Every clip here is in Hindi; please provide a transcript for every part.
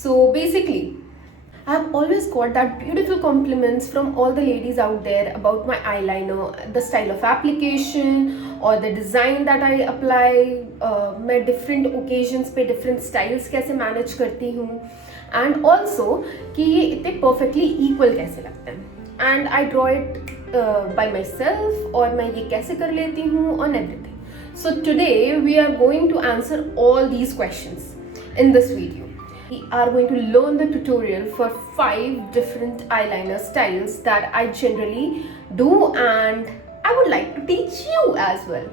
So basically, I've always got that beautiful compliments from all the ladies out there about my eyeliner, the style of application or the design that I apply. मैं different occasions पे different styles कैसे manage करती हूँ, and also कि ये इतने perfectly equal कैसे लगते हैं, and I draw it by myself और मैं ये कैसे कर लेती हूँ on everything. So today we are going to answer all these questions in this video. We are going to learn the tutorial for 5 different eyeliner styles that I generally do and I would like to teach you as well.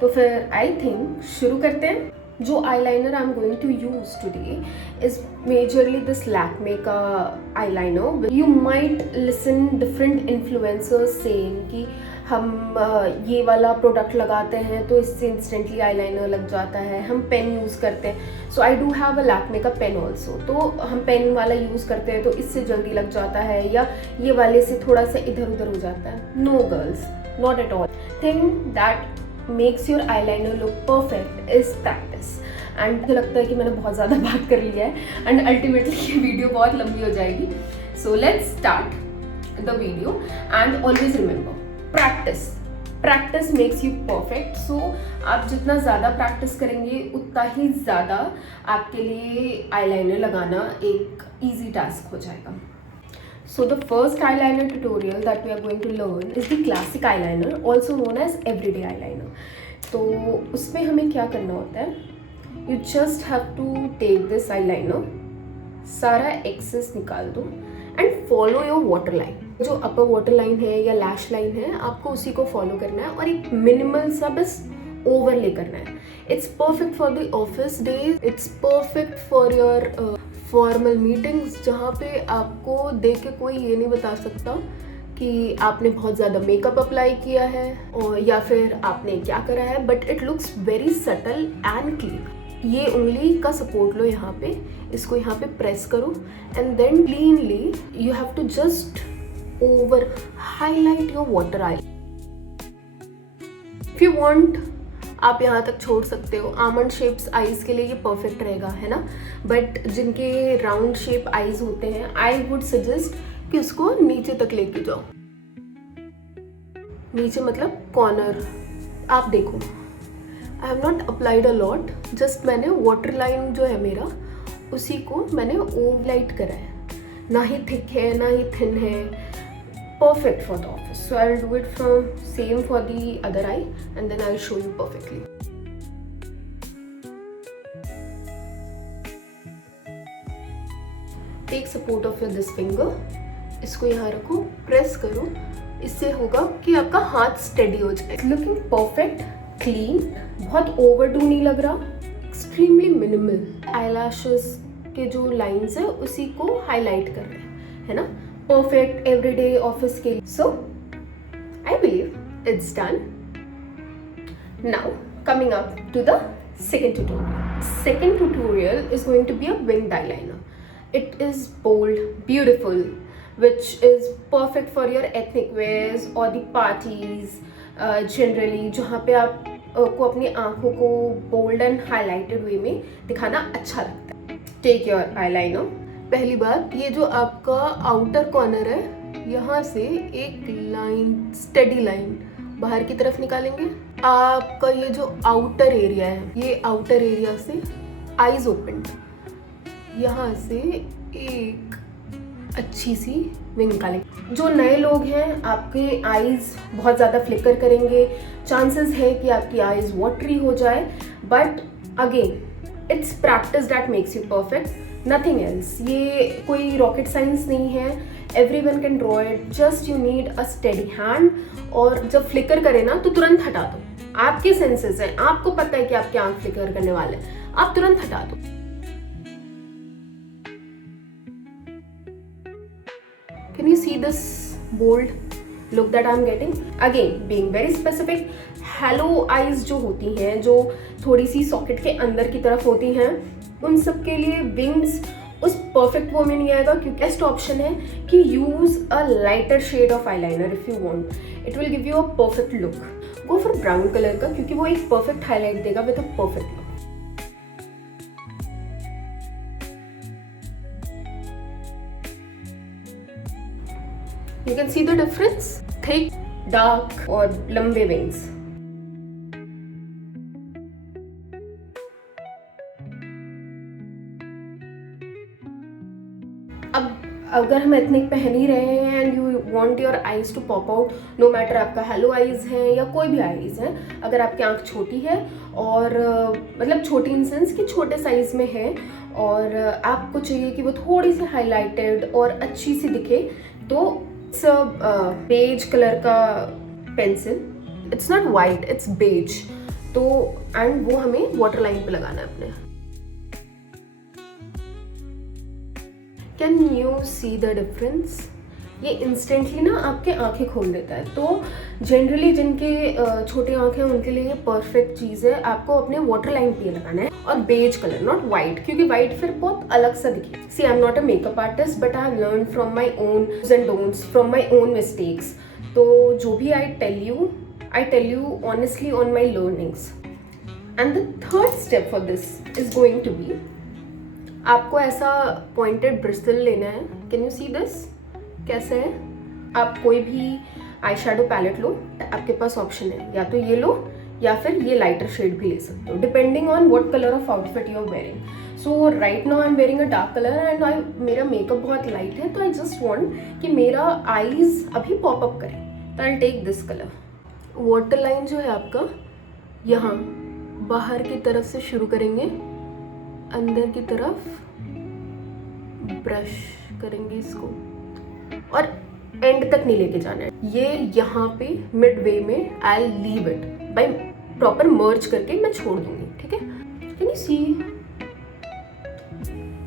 तो फिर I think शुरू करते हैं. जो eyeliner I'm going to use today is majorly this Lakme का eyeliner. You might listen different influencers saying कि हम ये वाला प्रोडक्ट लगाते हैं तो इससे इंस्टेंटली आईलाइनर लग जाता है, हम पेन यूज़ करते हैं. So I do have a Lakme का पेन ऑल्सो, तो हम पेन वाला यूज़ करते हैं तो इससे जल्दी लग जाता है, या ये वाले से थोड़ा सा इधर उधर हो जाता है. No girls, not at all. Thing that makes your eyeliner look perfect is practice. And मुझे लगता है कि मैंने बहुत ज़्यादा बात कर लिया है एंड अल्टीमेटली ये वीडियो बहुत लंबी हो जाएगी. So let's start the video and always remember, practice makes you perfect. So आप जितना ज़्यादा प्रैक्टिस करेंगे उतना ही ज़्यादा आपके लिए आईलाइनर लगाना एक ईजी टास्क हो जाएगा. So the first eyeliner tutorial that we are going to learn is the classic eyeliner, also known as everyday eyeliner. तो उसमें हमें क्या करना होता है, you just have to take this eyeliner, सारा एक्सेस निकाल दो and follow your water line. जो अपर वाटर लाइन है या लैश लाइन है, आपको उसी को फॉलो करना है और एक मिनिमल सा बस ओवरले करना है. It's perfect for the office days, it's perfect for your formal meetings, जहाँ पे आपको देख के कोई ये नहीं बता सकता कि आपने बहुत ज़्यादा मेकअप अप्लाई किया है और या फिर आपने क्या करा है, but it looks very subtle and clean. ये उंगली का सपोर्ट लो यहाँ पे, इसको यहाँ पे प्रेस करो and then cleanly you have to just over highlight your water eye. If you want आप यहाँ तक छोड़ सकते हो. आमंड शेप्स आईज के लिए ये परफेक्ट रहेगा, है ना. बट जिनके राउंड शेप आईज होते हैं, आई वुड सजेस्ट कि उसको नीचे तक लेके जाओ. नीचे मतलब कॉर्नर. आप देखो, I have not applied a lot, just मैंने वाटर लाइन जो है मेरा उसी को मैंने ओवरलाइट करा है. ना ही थिक है ना ही थिन है, perfect for the office. So I'll do it from same for the other eye and then I'll show you perfectly. Take support of your this finger. इसको यहाँ रखो, प्रेस करो. इससे होगा कि आपका हाथ स्टेडी हो जाए. Looking perfect, clean, बहुत overdone नहीं लग रहा, extremely minimal. Eyelashes के जो lines है उसी को highlight कर रहे हैं, है ना. Perfect everyday office के लिए. So I believe it's done. Now coming up to the second tutorial. Second tutorial is going to be a winged eyeliner. It is bold, beautiful, which is perfect for your ethnic wears or the parties. Generally जहाँ पे आप को अपनी आँखों को bold and highlighted way में दिखाना अच्छा लगता है. Take your eyeliner. पहली बात, ये जो आपका आउटर कॉर्नर है, यहाँ से एक लाइन, स्टेडी लाइन बाहर की तरफ निकालेंगे. आपका ये जो आउटर एरिया है, ये आउटर एरिया से आईज ओपन, यहाँ से एक अच्छी सी विंग निकालेंगे. जो नए लोग हैं, आपके आईज बहुत ज़्यादा फ्लिकर करेंगे, चांसेस है कि आपकी आईज वाटरी हो जाए. But again, it's practice that makes you perfect, nothing else. ये कोई रॉकेट साइंस नहीं है, everyone can draw it. Just you need a steady hand. और जब फ्लिकर करे ना तो तुरंत हटा दो. आपके सेंसेस हैं, आपको पता है कि आपके आंख फ्लिकर करने वाले हैं, आप तुरंत हटा दो. Can you see this bold look that I am getting? Again being very specific, hello eyes जो होती हैं, जो थोड़ी सी सॉकेट के अंदर की तरफ होती हैं, उन सब के लिए विंग्स उस परफेक्ट वो में नहीं आएगा, क्योंकि बेस्ट ऑप्शन है कि use a lighter shade of eyeliner if you want. It will give you a perfect look. Go for brown colour का, क्योंकि वो एक परफेक्ट हाईलाइट देगा with a perfect look. You can see the difference, thick, dark और लंबे wings. अब अगर हम एथनिक पहन ही रहे हैं and you want your eyes to pop out, no matter आपका हेलो आईज है या कोई भी आईज है, अगर आपकी आंख छोटी है और मतलब छोटी इन सेंस कि छोटे साइज में है और आपको चाहिए कि वो थोड़ी सी हाईलाइटेड और अच्छी सी दिखे, तो सब बेज कलर का pencil, it's not white, it's beige, तो एंड वो हमें वाटर लाइन पे लगाना है अपने. Can you see the difference? ये इंस्टेंटली ना आपके आंखें खोल देता है. तो जनरली जिनके छोटे आंखें हैं उनके लिए ये परफेक्ट चीज़ है. आपको अपने वाटर लाइन पे लगाना है और बेज कलर, नॉट वाइट, क्योंकि वाइट फिर बहुत अलग सा दिखे. See I am not a makeup artist but I have learn from my own and don'ts, from my own mistakes. तो जो भी I tell you honestly on my learnings. And the third step for this is going to be, आपको ऐसा पॉइंटेड ब्रिस्टल लेना है. कैन यू सी दिस कैसे है? आप कोई भी आई शेडो पैलेट लो, आपके पास ऑप्शन है, या तो ये लो या फिर ये लाइटर शेड भी ले सकते हो, depending on what colour of outfit you are wearing. So right now I am wearing a dark colour and मेरा मेकअप बहुत लाइट है, तो आई जस्ट वॉन्ट कि मेरा आईज अभी पॉप अप करे, तो I take this colour. Water line जो है आपका यहाँ बाहर की तरफ से शुरू करेंगे, अंदर की तरफ ब्रश करेंगे इसको और एंड तक नहीं लेके जाना है. ये यहाँ पे मिड वे में I leave it by proper merge करके मैं छोड़ दूंगी. ठीक है, can you see?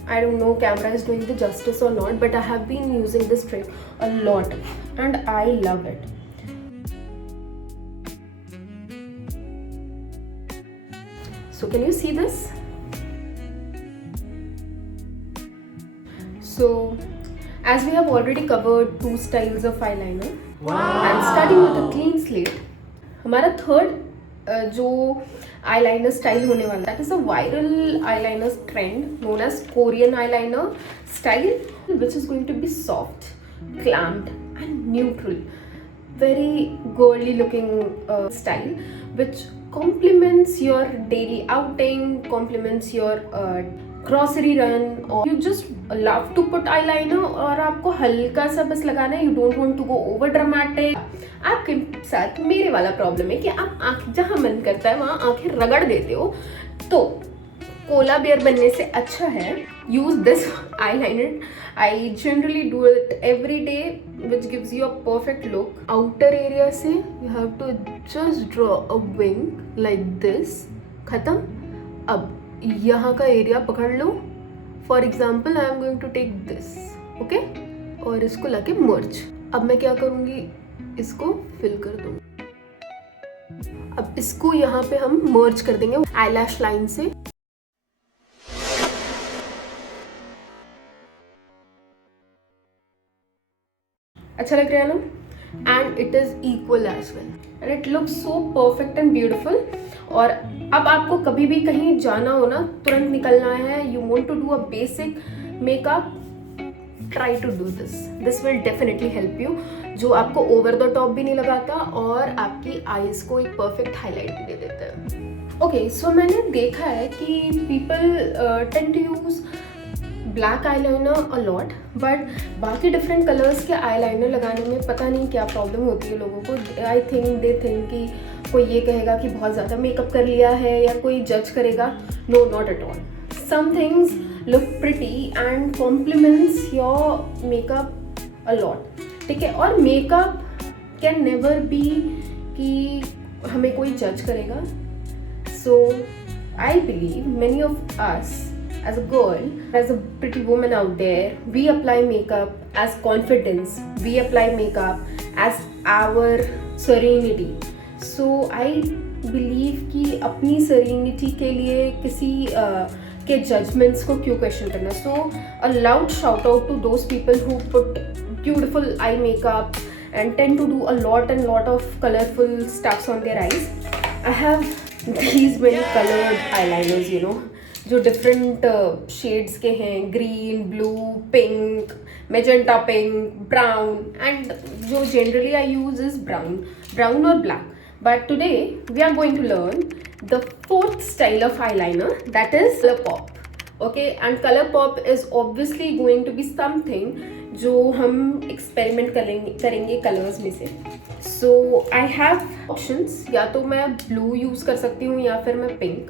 I don't know camera is doing the justice or not, but I have been using this trick a lot and I love it. So can you see this? So as we have already covered two styles of eyeliner, I'm starting with a clean slate. हमारा थर्ड जो eyeliner style होने वाला, that is a viral eyeliner trend known as Korean eyeliner style, which is going to be soft, clamped and neutral, very girly looking style, which complements your daily outing, complements your grocery run, और you just love to put eyeliner और आपको हल्का सा बस लगाना है. You don't want to go over dramatic. आपके साथ मेरे वाला प्रॉब्लम है कि आप आँख जहाँ मन करता है वहाँ आंखें रगड़ देते हो. तो कोला बियर बनने से अच्छा है use this eyeliner. I generally do it every day, which gives you a perfect look. Outer area से you have to just draw a wing like this. खत्म. अब यहाँ का एरिया पकड़ लो. For example I am going to take this, okay, और इसको लाके मर्ज. अब मैं क्या करूँगी, इसको फिल कर दूँगी. अब इसको यहाँ पे हम मर्ज कर देंगे आईलैश लाइन से. अच्छा लग रहा है ना? And it is equal as well and it looks so perfect and beautiful. और अब आपको कभी भी कहीं जाना हो ना, तुरंत निकलना है, you want to do a basic makeup, try to do this will definitely help you, जो आपको ओवर द टॉप भी नहीं लगाता और आपकी आईज को एक परफेक्ट हाईलाइट भी दे देता है. ओके, सो मैंने देखा है कि people tend to use black eyeliner a lot, but बाकी डिफरेंट कलर्स के आईलाइनर लगाने में पता नहीं क्या प्रॉब्लम होती है लोगों को. आई थिंक दे थिंक कि कोई ये कहेगा कि बहुत ज़्यादा मेकअप कर लिया है या कोई जज करेगा. No, not at all. Some things look pretty and compliments your makeup a lot. ठीक है, और मेकअप कैन नेवर बी कि हमें कोई जज करेगा. So I believe many of us as a girl, as a pretty woman out there, we apply makeup as confidence, we apply makeup as our serenity. So I believe कि अपनी serenity के लिए किसी के judgments को क्यों question करना. So a loud shout out to those people who put beautiful eye makeup and tend to do a lot of colorful stuffs on their eyes. I have these many colored eyeliners, you know, जो डिफरेंट शेड्स के हैं, green, blue, pink, magenta pink, brown, and जो generally I use is brown or black. But today we are going to learn the fourth style of eyeliner, that is color pop. Okay, and color pop is obviously going to be something जो हम एक्सपेरिमेंट करेंगे कलर्स में से. सो आई हैव ऑप्शंस, या तो मैं ब्लू यूज़ कर सकती हूँ या फिर मैं पिंक.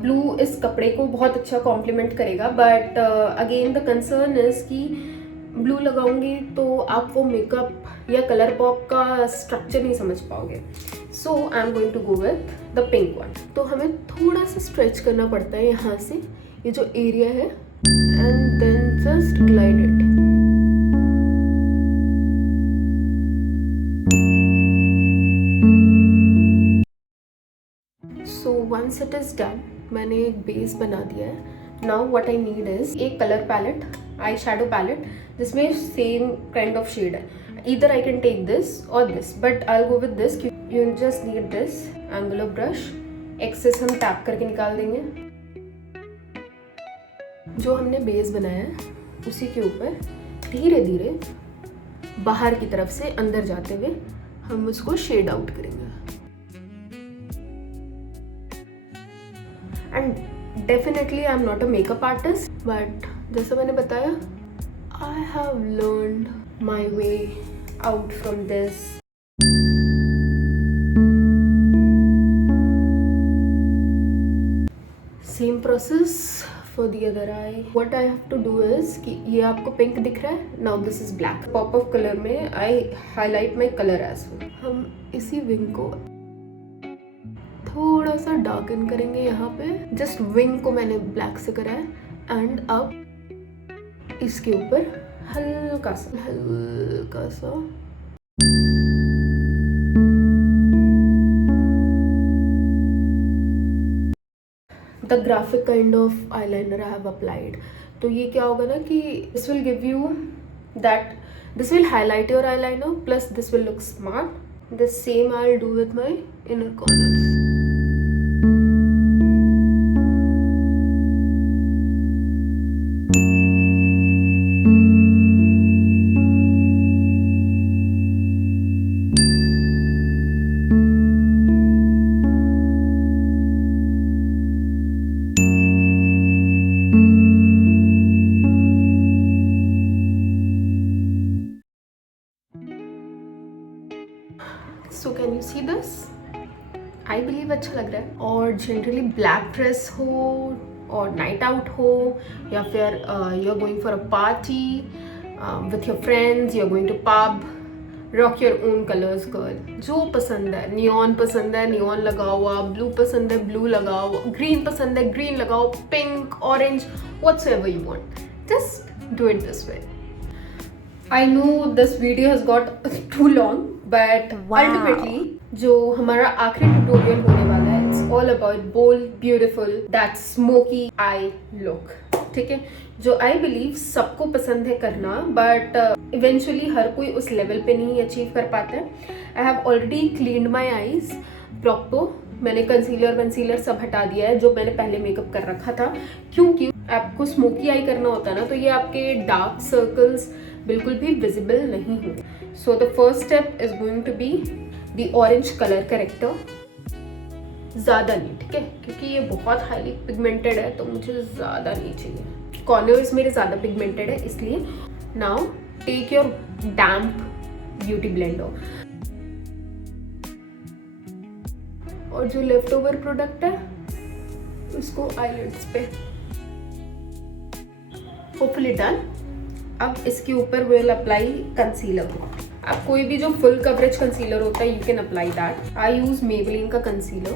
ब्लू इस कपड़े को बहुत अच्छा कॉम्प्लीमेंट करेगा, but again the concern is कि ब्लू लगाऊंगी तो आप वो मेकअप या कलर पॉप का स्ट्रक्चर नहीं समझ पाओगे. So I am going to go with the pink one. तो हमें थोड़ा सा स्ट्रेच करना पड़ता है यहाँ से, ये जो एरिया है, and then just glide it. So once it is done, मैंने एक बेस बना दिया है. Now what I need is एक colour palette, eye shadow palette, जिसमें सेम काइंड ऑफ शेड है. Either I can take this और this, but I will go with this. You just need this angular brush. Excess हम टैप करके निकाल देंगे. जो हमने बेस बनाया है उसी के ऊपर धीरे धीरे बाहर की तरफ से अंदर जाते हुए हम उसको शेड आउट करेंगे. And definitely I am not a makeup artist, but जैसा मैंने बताया, I have learned my way out from this. Same process for the other eye. What I have to do is कि ये आपको पिंक दिख रहा है, now this is black. Pop of colour में I highlight my colour as well. हम इसी विंग को थोड़ा सा डार्कन करेंगे यहाँ पे. जस्ट विंग को मैंने ब्लैक से करा है, एंड अब इसके ऊपर हल्का सा the graphic kind of eyeliner I have applied. तो ये क्या होगा ना कि this will give you that, this will highlight your eyeliner plus this will look smart. The same I will do with my inner corners. So can you see this? I believe अच्छा लग रहा है. और जनरली ब्लैक ड्रेस हो और नाइट आउट हो, या फिर you are going for a party with your friends, you are going to pub, rock your own colours girl. जो पसंद है, नियॉन पसंद है नियॉन लगाओ, आप ब्लू पसंद है ब्लू लगाओ, ग्रीन पसंद है ग्रीन लगाओ, pink, orange, whatsoever you want, just do it this way. I know this video has got too long, but ultimately जो हमारा आखिरी ट्यूटोरियल होने वाला है, it's all about bold, beautiful, that smoky eye look. ठीक है, जो I believe सबको पसंद है करना, but eventually हर कोई उस लेवल पे नहीं अचीव कर पाता है. I have already cleaned my eyes proper. मैंने कंसीलर सब हटा दिया है जो मैंने पहले मेकअप कर रखा था, क्योंकि आपको स्मोकी आई करना होता है ना, तो ये आपके डार्क सर्कल्स बिल्कुल भी विजिबल नहीं होंगे. So the first step is going to be the orange colour corrector. ज़्यादा नहीं, ठीक है, क्योंकि ये बहुत हाईली पिगमेंटेड है तो मुझे ज़्यादा नहीं चाहिए. कॉर्नर्स मेरे ज़्यादा पिगमेंटेड है इसलिए. Now take your damp beauty blender, और जो लेफ्ट ओवर प्रोडक्ट है उसको आईलिड्स पे. Hopefully done. अब इसके ऊपर विल अप्लाई कंसीलर. अब कोई भी जो फुल कवरेज कंसीलर होता है, you can apply that. I use Maybelline का concealer.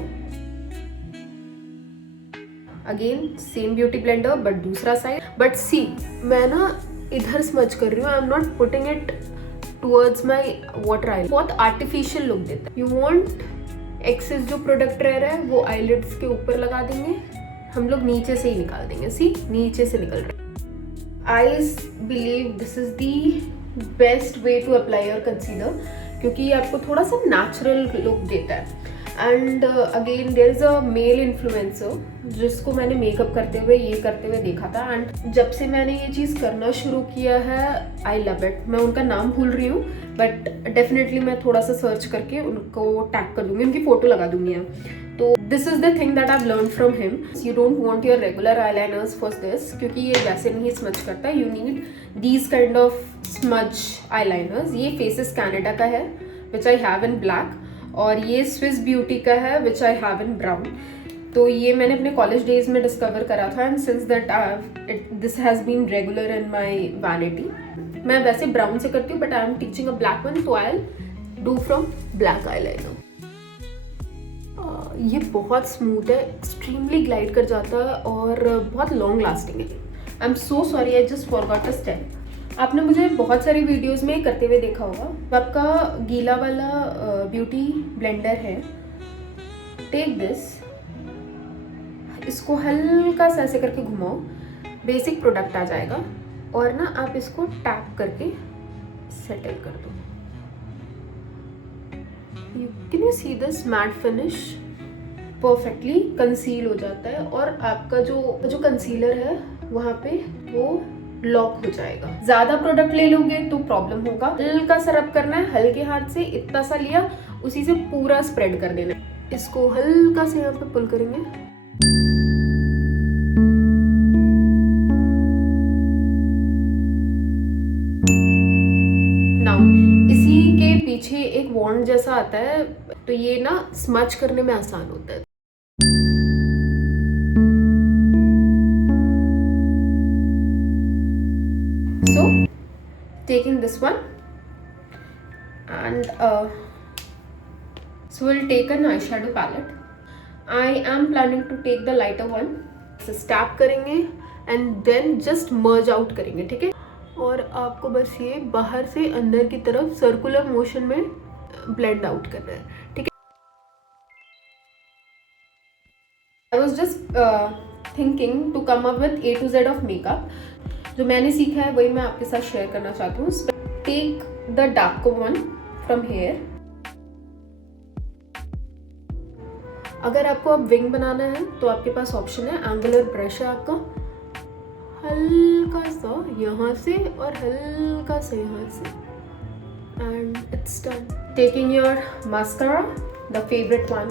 Again same beauty blender but दूसरा साइड. बट सी, मैं ना इधर स्मच कर रही हूँ, I am not putting it towards my water eye. बहुत आर्टिफिशियल लुक देता है. यू वॉन्ट एक्सेस जो प्रोडक्ट रह रहा है वो आईलिड्स के ऊपर लगा देंगे. हम लोग नीचे से ही निकाल देंगे. सी, नीचे से निकल रहे. I believe this is the best way to apply your concealer, क्योंकि ये आपको थोड़ा सा नेचुरल लुक देता है. And again there is a male influencer जिसको मैंने मेकअप करते हुए ये करते हुए देखा था, एंड जब से मैंने ये चीज़ करना शुरू किया है आई लव इट. मैं उनका नाम भूल रही हूँ बट डेफिनेटली मैं थोड़ा सा सर्च करके उनको टैग कर दूंगी, उनकी फ़ोटो लगा दूंगी यहाँ. तो this is the thing that I learn from him. You don't want your regular eye liners for this, क्योंकि ये वैसे नहीं स्मच करता. You need these kind of smudge eye liners. ये फेसेस कैनेडा का है विच आई हैव इन ब्लैक, और ये स्विस ब्यूटी का है विच आई हैव इन ब्राउन. तो ये मैंने अपने कॉलेज डेज में डिस्कवर करा था, and since that this has been regular in my vanity. मैं वैसे ब्राउन से करती हूँ but I am teaching a black one, तो I do from black eyeliner. ये बहुत स्मूथ है, एक्सट्रीमली ग्लाइड कर जाता है और बहुत लॉन्ग लास्टिंग है. I am so sorry, I just forgot a step. आपने मुझे बहुत सारी वीडियोस में करते हुए देखा होगा. आपका गीला वाला ब्यूटी ब्लेंडर है. टेक दिस, इसको हल्का सा ऐसे करके घुमाओ, बेसिक प्रोडक्ट आ जाएगा, और ना आप इसको टैप करके सेटल कर दो. Can you see this matte finish? Perfectly conceal हो जाता है, और आपका जो कंसीलर है वहाँ पे वो लॉक हो जाएगा. ज्यादा प्रोडक्ट ले लोगे तो प्रॉब्लम होगा. हल्का सा रब करना है, हल्के हाथ से, इतना सा लिया, उसी से पूरा स्प्रेड कर देना. इसको हल्का से यहाँ पे पुल करेंगे. नाउ इसी के पीछे एक वॉन्ड जैसा आता है, तो ये ना स्मच करने में आसान होता है. So taking this one, and so we'll take an eyeshadow palette. I am planning to take the lighter one. So step करेंगे and then just merge out करेंगे, ठीक है. और आपको बस ये बाहर से अंदर की तरफ सर्कुलर मोशन में ब्लेंड आउट करना है, ठीक है. I was just thinking to come up with A to Z of makeup. जो मैंने सीखा है वही मैं आपके साथ शेयर करना चाहती हूँ. Take the dark one from here. अगर आपको अब विंग बनाना है तो आपके पास ऑप्शन है, एंगुलर ब्रश है आपका, हल्का सा यहाँ से और हल्का सा यहाँ से, and it's done. Taking your mascara, the favourite one.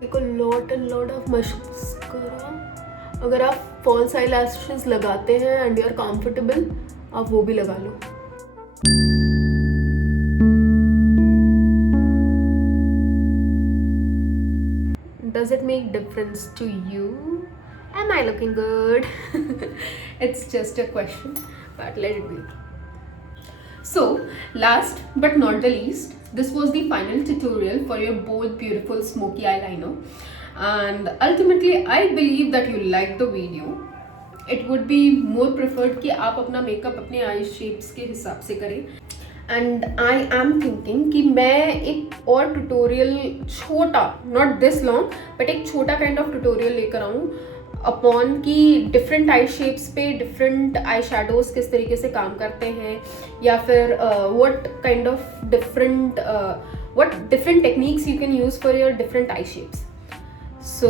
Take a lot and lot of mascara. अगर आप फॉल्स आई लैशेस लगाते हैं एंड यू आर कंफर्टेबल, आप वो भी लगा लो. Does it make difference to you? Am I looking good? It's just a question, but let it be. So, last but not the least, this was the final tutorial for your bold, beautiful, smoky eyeliner. And ultimately I believe that you liked the video. It would be more preferred कि आप अपना मेकअप अपने आई शेप्स के हिसाब से करें. एंड आई एम थिंकिंग कि मैं एक और ट्यूटोरियल छोटा, नॉट दिस लॉन्ग बट एक छोटा काइंड ऑफ ट्यूटोरियल लेकर आऊँ अपॉन कि डिफरेंट आई शेप्स पे डिफरेंट आई शेडोज किस तरीके से काम करते हैं, या फिर what kind of different techniques you can use for your different I shapes. So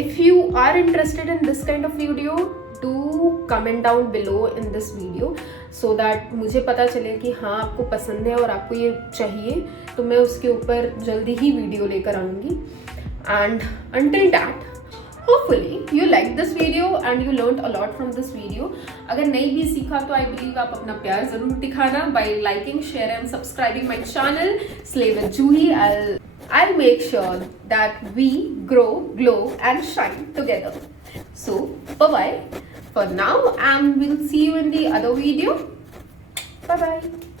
if you are interested in this kind of video, do comment down below in this video so that मुझे पता चले कि हाँ आपको पसंद है और आपको ये चाहिए, तो मैं उसके ऊपर जल्दी ही वीडियो लेकर आऊँगी. And until that, hopefully you liked this video and you learned a lot from this video. अगर नहीं भी सीखा तो I believe आप अपना प्यार ज़रूर दिखाना by liking, share and subscribing my channel Slay with Juhi. I'll make sure that we grow, glow and shine together. So bye bye for now, and we'll see you in the other video. Bye bye.